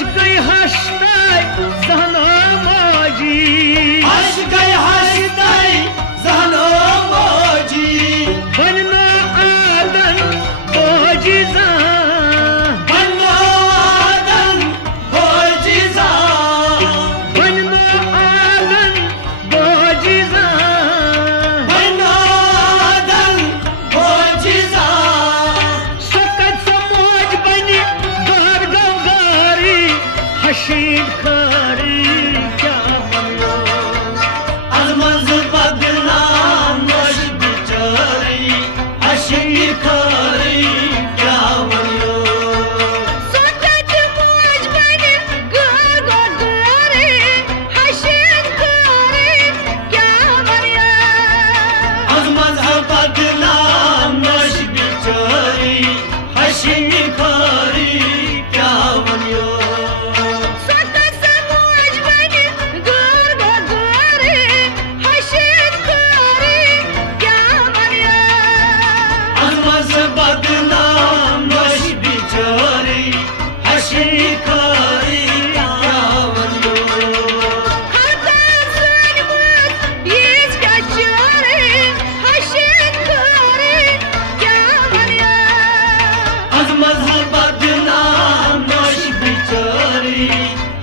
गई हस्ताई जहनो मौजी गई हस्ताई जहनो मौजी बनना आदन मौजी बनो आदन मौजी बनना आदन मौजी बनो आदन मौजी सकत समोज बनी गार गंगारी हशीद खारी क्या बनो अजमज बदनाम नश बिचारी हशीर खारी क्या बनो सकत समोज बनी गार गंगारी हशीद खारी क्या बनो अजमज बदनाम नश बिचारी हशीर खारी क्या बनो सकत समोज बनी गार गंगारी हशीद खारी क्या बनो अजमज बदनाम नश बिचारी हशीर खारी क्या बनो खाता सनमत यीज कचरे हशीद खारी क्या बनो अजमज बदनाम नश बिचारी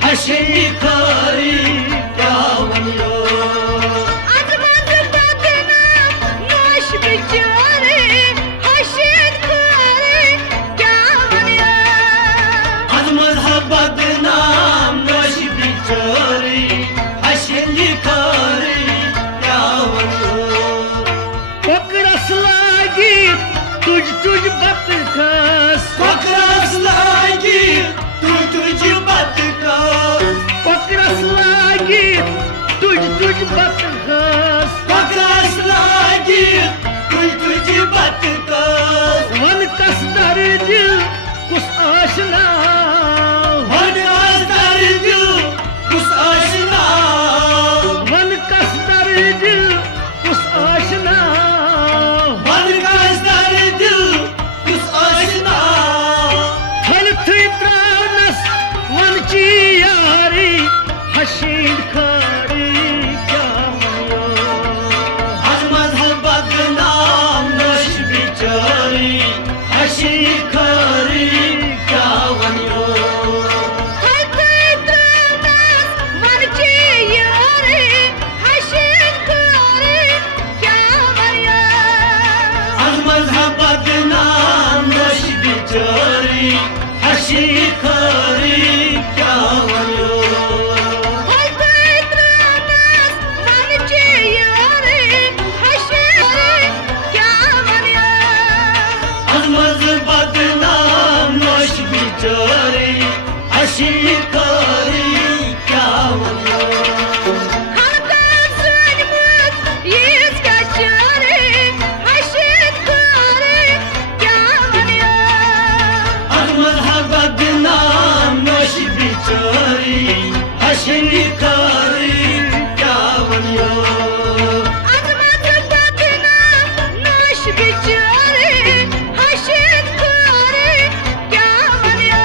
हशीर खारी क्या बनो अजमत बदनाम नश बिचारे हशीद खारी क्या बनो अजमज बदनाम नश बिचारी हशीर खारी क्या बनो पकड़स लागी तुझ तुझ बत खास पकड़स लागी तुझ बत का पकड़स लागी तुझ तुझ बत खास पकड़स लागी तुझ बत का वन कस दर दिल कुछ आशना वन दर दिल कुछ आशना वन कस दर दिल कुछ आशना वन दर दिल कुछ आशना फल थी त्रावनस वन ची यारी हशीद खारी क्या बनो अजमज बदनाम नश बिचारी हशीर खारी क्या बनो खाता त्रावनस वरचे यारे हशीद खारी क्या बनो अजमज बदनाम नश बिचारी हशीर खारी क्या बनो खाता त्रावनस वरचे यारे हशीद क्या बनो अजमज बदनाम नश बिचारी हशीर खारी क्या बनो खाता सनमत यीज कचरे हशीद खारी क्या बनो अजमज बदनाम नश बिचारी हशीर खारी क्या बनो अजमत बदनाम नश बिचारे हशीद खारी क्या बनो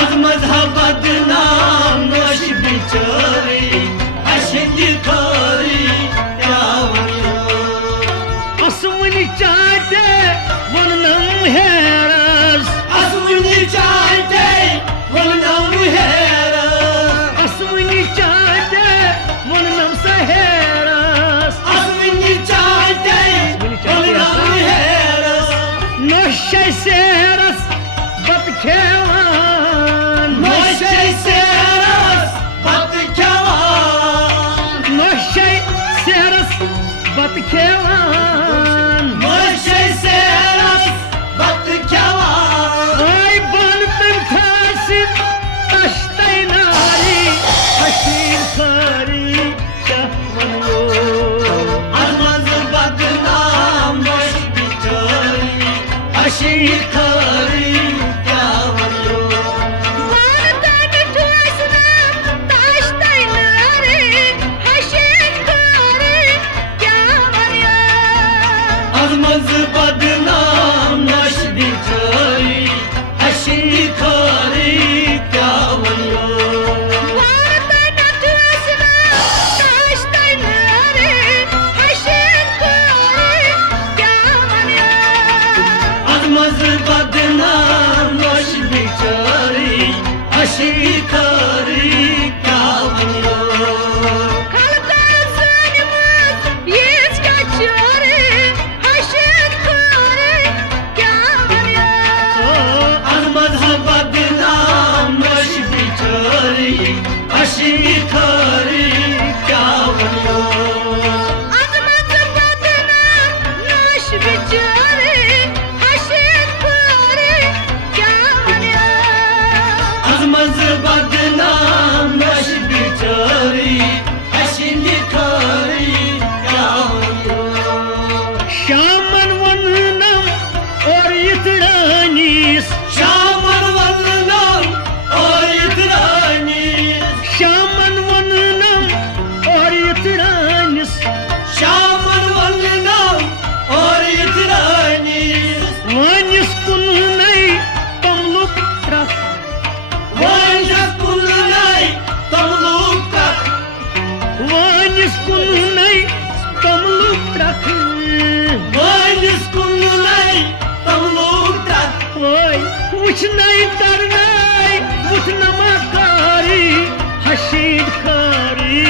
अजमज बदनाम नश बिचारी हशीर खारी क्या बनो असमनी चाटे वनम हेरस असमनी चाहते वनम हेरस असमनी चाटे वनम सहेरस असमनी चाहते वनम हेरस नशे सेरस बत खेवान नशे सेरस बत खवान नशे सेरस बत खेवान नशे सेरस बत हशी खरी क्या बनो खलकर सनमत यीच क्या चोरी हशीद खोरी क्या बनिया आज मजहब बदनाम नश बिचारी हशी खरी क्या बनो अजमत बदनाम नाश बिचारी हशीद खोरी क्या बनिया आज मजहब बदनाम नश बिचारी हशी खरी क्या बनो शामन वनम और इतरानीस शामन वल्लम और इतरानी शामन वनम और इतरानीस शामन वल्लम और इतरानी वानिस कुन नहीं तमलुक रख वांजस कुल नहीं तमलुक तक वानिस कुन नहीं तमलुक रख वांजस कुल नहीं तमलुक तक ओय वुच नहीं तरनाई वुच नमकारी हशीद खारी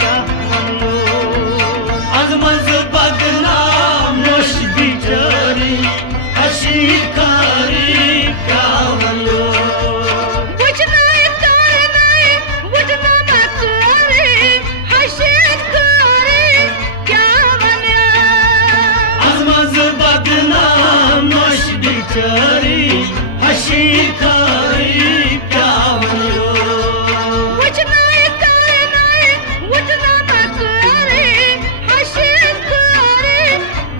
क्या बनो अजमज बदनाम नश बिचारी हशी कारी क्या बनो बुझनाई तारनाई बुझना मकरी हशीद खोरी क्या बनिया अजमज बदनाम नश बिचारी हशी कारी क्या बनो बुझनाई तारनाई बुझना मकरी हशीद खोरी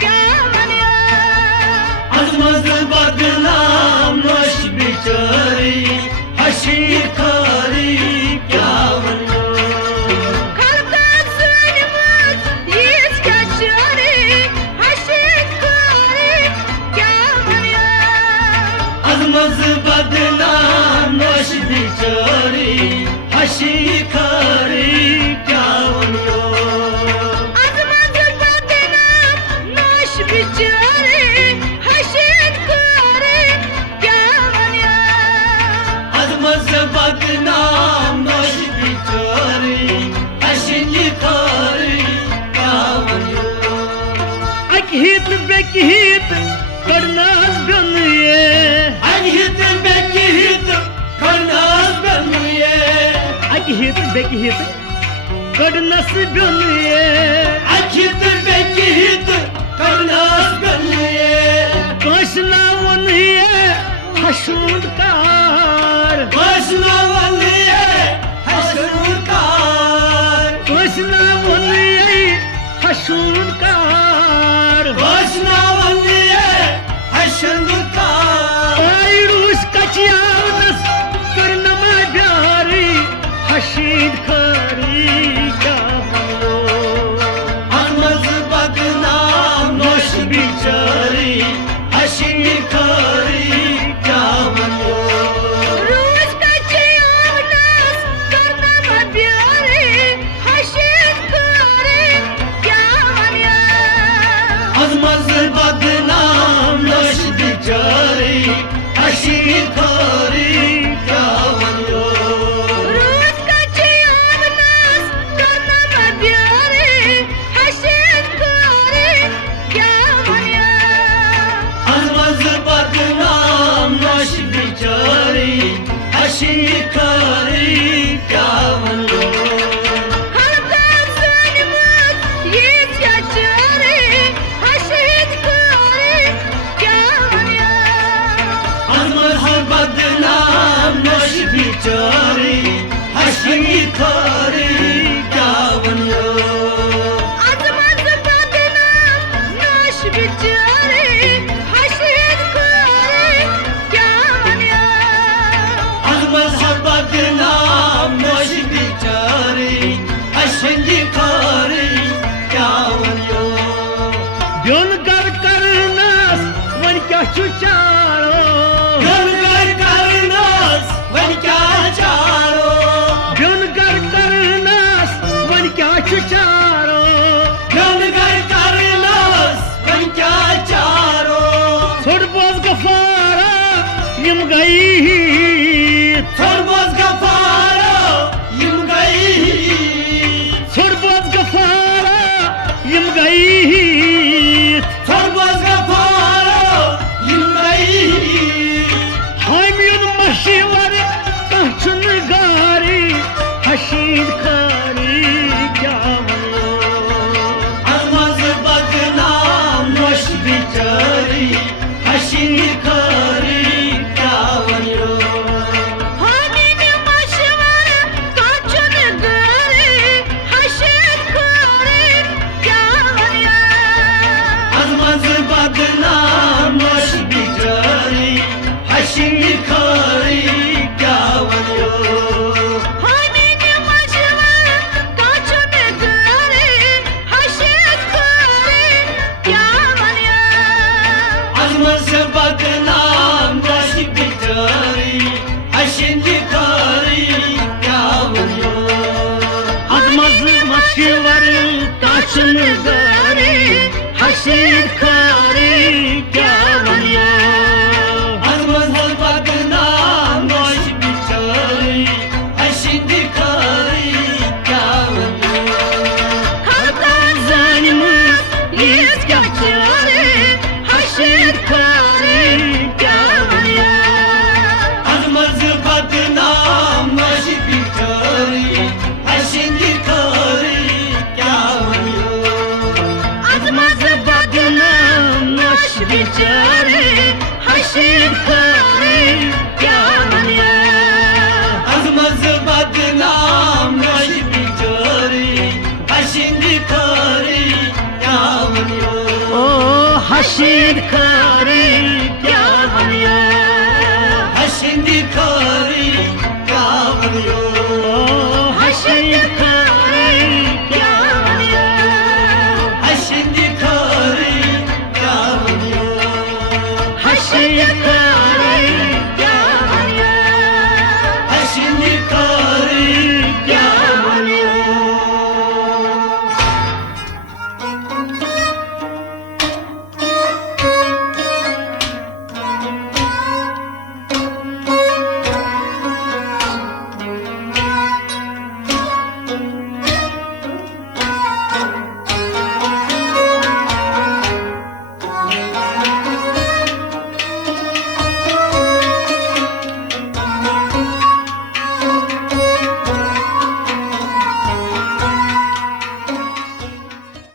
क्या बनिया अजमज बदनाम नश बिचारी हशी कारी क्या बनो खलकर सनमत यीच क्या चोरी हशीद खोरी क्या बनिया अजमज बदनाम नश बिचारी हशी कारी क्या बनो अजमत बदनाम नाश बिचारी हशीद खोरी क्या बनिया अजमज बदनाम नश बिचारी हशी कारी क्या बनो अकहित बेकहित करनास गनिए अनहित बेकिहित करनास बनिए अकहित बेकहित करनस गनिए अखित बेकिहित करनास बनिए कसना वनिए हशुद कार वैष्णवलिए हसनुकार कसना वनिए हशुद कार वैष्णवलिए हसनुकार आयरुस कचियावनस करनमा प्यारी हशीद खारी क्या बनो अजमज बदनाम नश बिचारी हशी कारी क्या बनो रोज का चियावनास करना प्यारे हशीद खोरी क्या बनिया अजमज बदनाम नश बिचारी हशी कारी क्या बनो रोज का चियावनास करना प्यारे हशीद खोरी क्या बनिया अजमज बदनाम नश बिचारी हशी कारी क्या बनो खलकर सनमत यीच क्या चोरी हशीद खोरी क्या बनिया अजमज बदनाम नश बिचारी हशी कारी क्या बनो अजमत बदनाम नाश बिचारी हशीद खोरी क्या बनिया अजमज बदनाम नश बिचारी हशी कारी क्या बनो ब्योन कर करनास वन क्या चुचारो गनगर करनास वन क्या चारो ब्योन कर करनास वन क्या चुचारो गनगर करनास वन क्या चारो छोड़ बोझ गफारा यम गई सर्व हसीद खारी क्या बनो अजमज बदनाम नोश बिचारी हशीन खारी क्या बनो Hamine maşvara kaçın gare haşet kare kâvaya अजमज बदनाम नोश बिचारी हशीन खारी क्या बनो Hamine maşvara kaçın gare haşet kare kâvaya अजमज बदनाम नोश बिचारी हशीन खारी क्या बनो Azmaz maşvarı kaçın gare हसीद खारी क्या बनो अजमज बदनाम नोश बिचारी हशीन खारी क्या बनो Kalkan Zanımız yüz kaçare haşet kare kâvaya अजमज बदनाम नोश बिचारी हशीन खारी क्या बनो Azmaz बदनाम नश बिचारे हसीद खारी क्या बनो अजमज बदनाम नोश बिचारी हशीन खारी क्या बनो ओ हसीद खारी क्या बनो हशीन खारी क्या बनो